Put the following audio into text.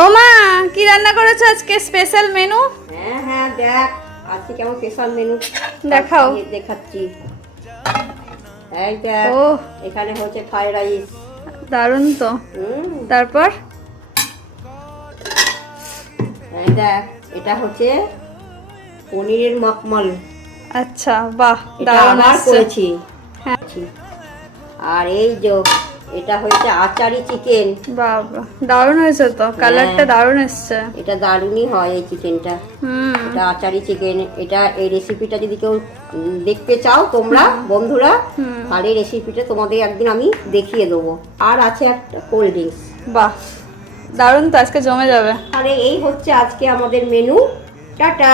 ও মা, কি রান্না করেছো আজকে? Special menu? হ্যাঁ হ্যাঁ, দেখ আজকে কেমন স্পেশাল মেনু দেখাও। দেখাচ্ছি। এই দেখ, ও এখানে হচ্ছে ফ্রাইড রাইস। দারুণ তো। তারপর এই দেখ, এটা হচ্ছে পনিরের মখমল। আচ্ছা, বাহ, এটা দারুণ আবার আসছে। করেছি। হ্যাঁ। আর এই যে এটা হচ্ছে আচারি চিকেন। বাহ বাহ, দারুণ হয়েছে তো, কালারটা দারুণ এসছে। এটা দারুণই হয় এই চিকেনটা। এটা আচারি চিকেন। এটা এই রেসিপিটা যদি কেউ দেখতে চাও তোমরা বন্ধুরা, তাহলে এই রেসিপিটা তোমাদের একদিন আমি দেখিয়ে দেবো। আর আছে একটা কোল্ড ড্রিঙ্কস। বাহ, দারুণ তো, আজকে জমে যাবে। আরে এই হচ্ছে আজকে আমাদের মেনু। টাটা।